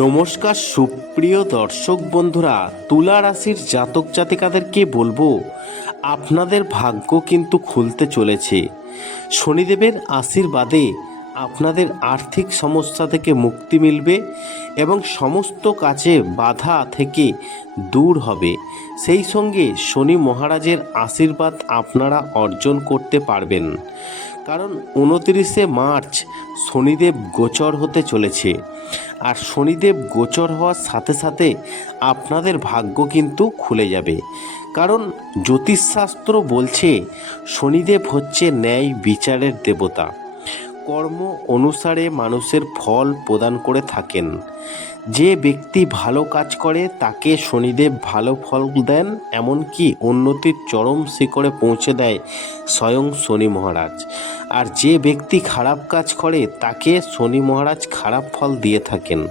নমস্কার, সুপ্রিয় দর্শক বন্ধুরা, তুলা রাশির জাতক জাতিকাদেরকে বলব, আপনাদের ভাগ্য কিন্তু খুলতে চলেছে। শনিদেবের আশীর্বাদে আপনাদের আর্থিক সমস্যা থেকে মুক্তি মিলবে এবং সমস্ত কাজে বাধা থেকে দূর হবে। সেই সঙ্গে শনি মহারাজের আশীর্বাদ আপনারা অর্জন করতে পারবেন। কারণ উনতিরিশে মার্চ শনিদেব গোচর হতে চলেছে। আর শনিদেব গোচর হওয়ার সাথে সাথে আপনাদের ভাগ্য কিন্তু খুলে যাবে। কারণ জ্যোতিষশাস্ত্র বলছে, শনিদেব হচ্ছে ন্যায় বিচারের দেবতা। কর্ম অনুসারে মানুষের ফল প্রদান করে থাকেন। যে ব্যক্তি ভালো কাজ করে, তাকে শনিদেব ভালো ফল দেন, এমনকি উন্নতির চরম শিখরে পৌঁছে দেয় স্বয়ং শনি মহারাজ। আর যে ব্যক্তি খারাপ কাজ করে, তাকে শনি মহারাজ খারাপ ফল দিয়ে থাকেন।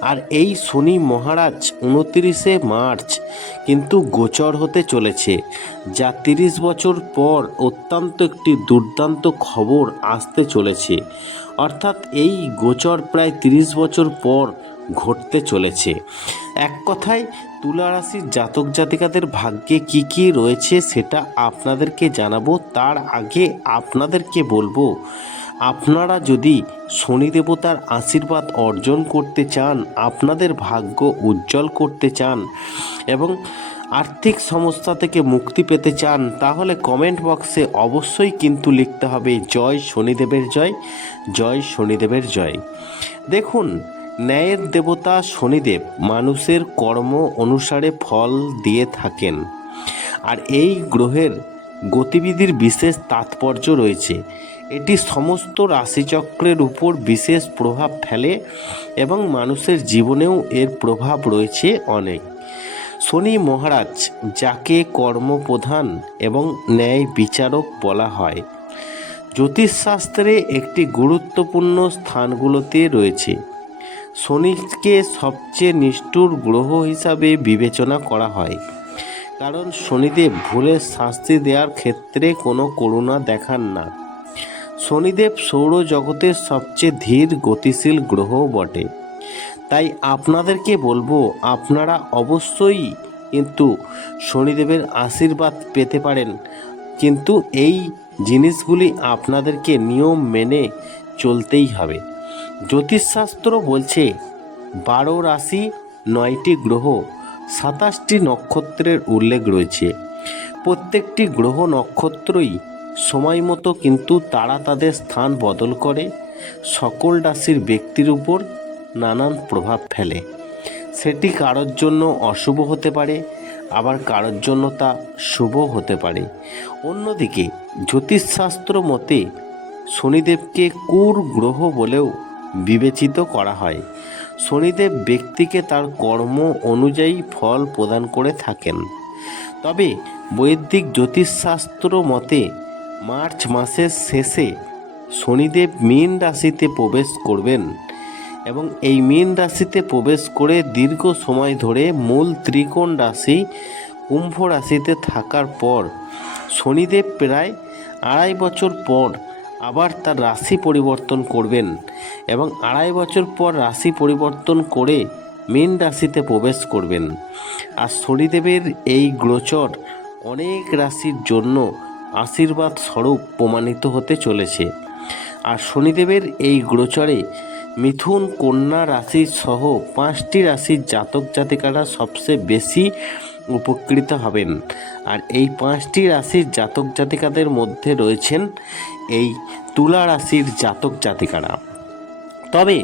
আর এই শনি মহারাজ উনতিরিশে মার্চ কিন্তু গোচর হতে চলেছে, যা তিরিশ বছর পর অত্যন্ত একটি দুর্দান্ত খবর আসতে চলেছে। অর্থাৎ এই গোচর প্রায় তিরিশ বছর পর ঘটতে চলেছে। এক কথায়, তুলা রাশির জাতক জাতিকাদের ভাগ্যে কি কি রয়েছে সেটা আপনাদেরকে জানাব। তার আগে আপনাদেরকে বলব, আপনারা যদি শনি দেবতার আশীর্বাদ অর্জন করতে চান, আপনাদের ভাগ্য উজ্জ্বল করতে চান এবং আর্থিক সমস্যা থেকে মুক্তি পেতে চান, তাহলে কমেন্ট বক্সে অবশ্যই কিন্তু লিখতে হবে, জয় শনিদেবের জয় জয় শনিদেবের জয়। দেখুন ন্যায়ের দেবতা শনিদেব মানুষের কর্ম অনুসারে ফল দিয়ে থাকেন। আর এই গ্রহের গতিবিধির বিশেষ তাৎপর্য রয়েছে। এটি সমস্ত রাশিচক্রের উপর বিশেষ প্রভাব ফেলে এবং মানুষের জীবনেও এর প্রভাব রয়েছে অনেক। শনি মহারাজ, যাকে কর্মপ্রধান এবং ন্যায় বিচারক বলা হয়, জ্যোতিষশাস্ত্রে একটি গুরুত্বপূর্ণ স্থানগুলোতে রয়েছে। শনিকে সবচেয়ে নিষ্ঠুর গ্রহ হিসাবে বিবেচনা করা হয়। কারণ শনিদেব ভুলের শাস্তি দেওয়ার ক্ষেত্রে কোনো করুণা দেখান না। শনিদেব সৌরজগতের সবচেয়ে ধীর, গতিশীল গ্রহ বটে। তাই আপনাদেরকে বলব, আপনারা অবশ্যই কিন্তু শনিদেবের আশীর্বাদ পেতে পারেন। কিন্তু এই জিনিসগুলি আপনাদেরকে নিয়ম মেনে চলতেই হবে। জ্যোতিষশাস্ত্র বলছে, বারো রাশি নয়টি গ্রহ, সাতাশটি নক্ষত্রের উল্লেখ রয়েছে। প্রত্যেকটি গ্রহ নক্ষত্রই সময় মতো কিন্তু তারা তাদের স্থান বদল করে, সকল রাশির ব্যক্তির উপর নানান প্রভাব ফেলে। সেটি কারোর জন্য অশুভ হতে পারে, আবার কারোর জন্য তা শুভ হতে পারে। অন্যদিকে জ্যোতিষশাস্ত্র মতে শনিদেবকে কুর গ্রহ বলেও বিবেচিত করা হয়। শনিদেব ব্যক্তিকে তার কর্ম অনুযায়ী ফল প্রদান করে থাকেন। তবে বৈদিক জ্যোতিষশাস্ত্র মতে, মার্চ মাসের শেষে শনিদেব মীন রাশিতে প্রবেশ করবেন এবং এই মীন রাশিতে প্রবেশ করে দীর্ঘ সময় ধরে মূল ত্রিকোণ রাশি কুম্ভ রাশিতে থাকার পর শনিদেব প্রায় আড়াই বছর পর আবার তার রাশি পরিবর্তন করবেন এবং আড়াই বছর পর রাশি পরিবর্তন করে মীন রাশিতে প্রবেশ করবেন। আর শনিদেবের এই গোচর অনেক রাশির জন্য আশীর্বাদ স্বরূপ প্রমাণিত হতে চলেছে। আর শনিদেবের এই গোচরে মিথুন কন্যা রাশি সহ পাঁচটি রাশির জাতক জাতিকারা সবচেয়ে বেশি উপকৃত হবেন। আর এই পাঁচটি রাশির জাতক জাতিকাদের মধ্যে রয়েছেন এই তুলা রাশির জাতক জাতিকারা। তবে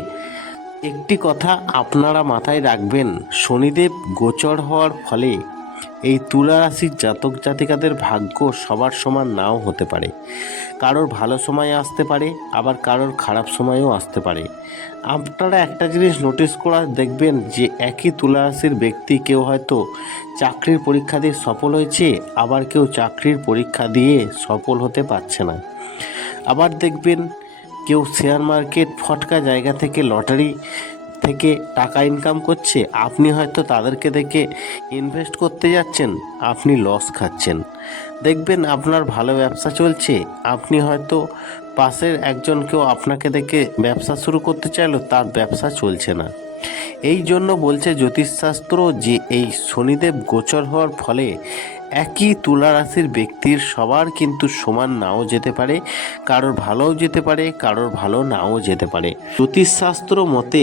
একটি কথা আপনারা মাথায় রাখবেন, শনিদেব গোচর হওয়ার ফলে এই তুলা রাশির জাতক জাতিকাদের ভাগ্য সবার সমান নাও হতে পারে। কারোর ভালো সময় আসতে পারে, আবার কারোর খারাপ সময়ও আসতে পারে। আপনারা একটা জিনিস নোটিস করা, দেখবেন যে একই তুলা রাশির ব্যক্তি কেউ হয়তো চাকরির পরীক্ষা দিয়ে সফল হয়েছে, আবার কেউ চাকরির পরীক্ষা দিয়ে সফল হতে পারছে না। আবার দেখবেন কেউ শেয়ার মার্কেট ফটকা জায়গা থেকে লটারি থেকে টাকা ইনকাম করছে, আপনি হয়তো তাদেরকে দেখে ইনভেস্ট করতে যাচ্ছেন, আপনি লস খাচ্ছেন। দেখবেন আপনার ভালো ব্যবসা চলছে, আপনি হয়তো পাশের একজন কেউ আপনাকে দেখে ব্যবসা শুরু করতে চাইলো, তার ব্যবসা চলছে না। এই জন্য বলছে জ্যোতিষশাস্ত্র যে এই শনিদেব গোচর হওয়ার ফলে একই তুলা রাশির ব্যক্তির সবার কিন্তু সমান নাও যেতে পারে, কারোর ভালোও যেতে পারে, কারোর ভালো নাও যেতে পারে। জ্যোতিষশাস্ত্র মতে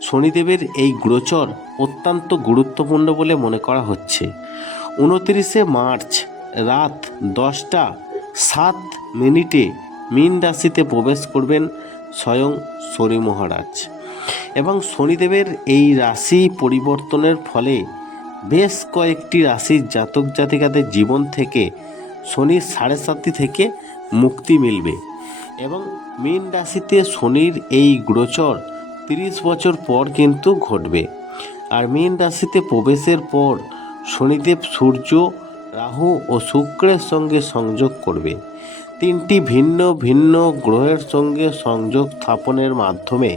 শনিদেবের এই গোচর অত্যন্ত গুরুত্বপূর্ণ বলে মনে করা হচ্ছে। উনতিরিশে মার্চ রাত দশটা সাত মিনিটে মীন রাশিতে প্রবেশ করবেন স্বয়ং শনি মহারাজ। এবং শনিদেবের এই রাশি পরিবর্তনের ফলে বেশ কয়েকটি রাশির জাতক জাতিকাদের জীবন থেকে শনির সাড়ে সাতটি থেকে মুক্তি মিলবে। এবং মীন রাশিতে শনির এই গোচর তিরিশ বছর পর কিন্তু ঘটবে। আর মীন রাশিতে প্রবেশের পর শনিদেব সূর্য, রাহু ও শুক্রের সঙ্গে সংযোগ করবে। তিনটি ভিন্ন ভিন্ন গ্রহের সঙ্গে সংযোগ স্থাপনের মাধ্যমে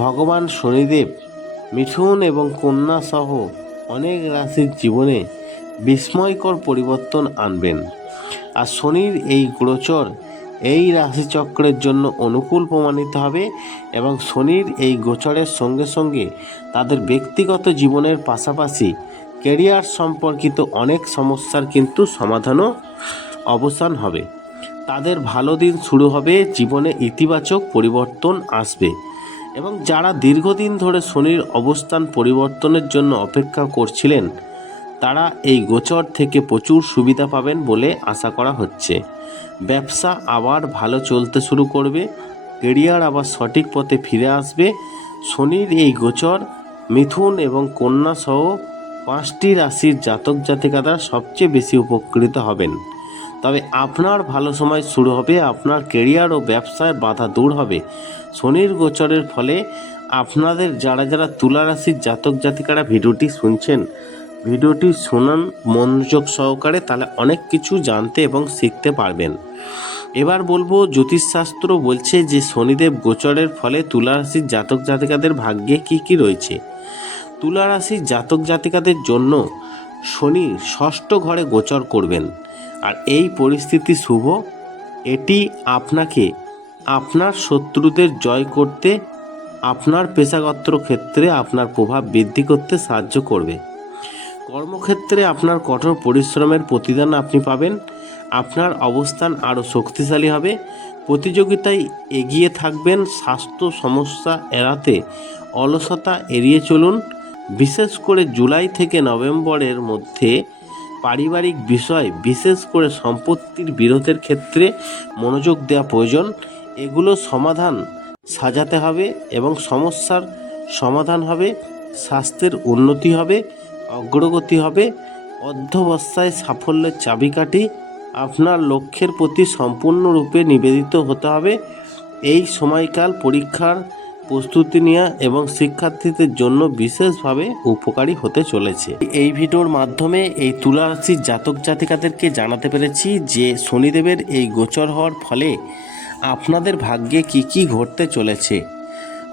ভগবান শনিদেব, মিথুন এবং কন্যা সহ অনেক রাশির জীবনে বিস্ময়কর পরিবর্তন আনবেন। আর শনির এই গোচর এই রাশিচক্রের জন্য অনুকূল প্রমাণিত হবে এবং শনির এই গোচরের সঙ্গে সঙ্গে তাদের ব্যক্তিগত জীবনের পাশাপাশি ক্যারিয়ার সম্পর্কিত অনেক সমস্যার কিন্তু সমাধানও অবসান হবে। তাদের ভালো দিন শুরু হবে, জীবনে ইতিবাচক পরিবর্তন আসবে এবং যারা দীর্ঘদিন ধরে শনির অবস্থান পরিবর্তনের জন্য অপেক্ষা করছিলেন তারা এই গোচর থেকে প্রচুর সুবিধা পাবেন বলে আশা করা হচ্ছে। ব্যবসা আবার ভালো চলতে শুরু করবে, কেরিয়ার আবার সঠিক পথে ফিরে আসবে। শনির এই গোচর, মিথুন এবং কন্যা সহ পাঁচটি রাশির জাতক জাতিকারা সবচেয়ে বেশি উপকৃত হবেন। তবে আপনার ভালো সময় শুরু হবে, আপনার কেরিয়ার ও ব্যবসায় বাধা দূর হবে। শনির গোচরের ফলে আপনাদের যারা যারা তুলা রাশির জাতক জাতিকারা ভিডিওটি শুনছেন ভিডিওটি শোনান, মনোযোগ সহকারে তাহলে অনেক কিছু জানতে এবং শিখতে পারবেন। এবার বলব, জ্যোতিষশাস্ত্র বলছে যে শনিদেব গোচরের ফলে তুলা রাশির জাতক জাতিকাদের ভাগ্যে কি কি রয়েছে? তুলা রাশির জাতক জাতিকাদের জন্য শনি ষষ্ঠ ঘরে গোচর করবেন। আর এই পরিস্থিতি শুভ, এটি আপনাকে আপনার শত্রুদের জয় করতে, আপনার পেশাগত ক্ষেত্রে আপনার প্রভাব বৃদ্ধি করতে সাহায্য করবে। কর্মক্ষেত্রে আপনার কঠোর পরিশ্রমের প্রতিদান আপনি পাবেন। আপনার অবস্থান আরও শক্তিশালী হবে। প্রতিযোগিতায় এগিয়ে থাকবেন, স্বাস্থ্য সমস্যা এড়াতে অলসতা এড়িয়ে চলুন। বিশেষ করে জুলাই থেকে নভেম্বরের মধ্যে পারিবারিক বিষয়, বিশেষ করে সম্পত্তির বিরোধের ক্ষেত্রে মনোযোগ দেওয়া প্রয়োজন। এগুলো সমাধান সাজাতে হবে এবং সমস্যার সমাধান হবে, স্বাস্থ্যের উন্নতি হবে। অগ্রগতি হবে। অধ্যবস্থায় সাফল্যের চাবিকাঠি আপনার লক্ষ্যের প্রতি সম্পূর্ণরূপে নিবেদিত হতে হবে। এই সময়কাল পরীক্ষার প্রস্তুতি নেওয়া এবং শিক্ষার্থীদের জন্য বিশেষভাবে উপকারী হতে চলেছে। এই ভিডিওর মাধ্যমে এই তুলা রাশির জাতক জাতিকাদেরকে জানাতে পেরেছি যে শনিদেবের এই গোচর হওয়ার ফলে আপনাদের ভাগ্যে কি কি ঘটতে চলেছে।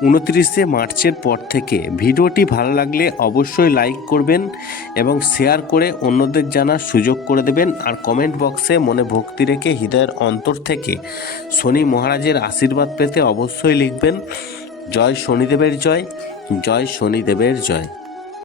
উনত্রিশে মার্চের পর থেকে ভিডিওটি ভালো লাগলে অবশ্যই লাইক করবেন এবং শেয়ার করে অন্যদের জানার সুযোগ করে দেবেন। আর কমেন্ট বক্সে মনে ভক্তি রেখে হৃদয়ের অন্তর থেকে শনি মহারাজের আশীর্বাদ পেতে অবশ্যই লিখবেন। জয় শনিদেবের জয় জয় শনিদেবের জয়।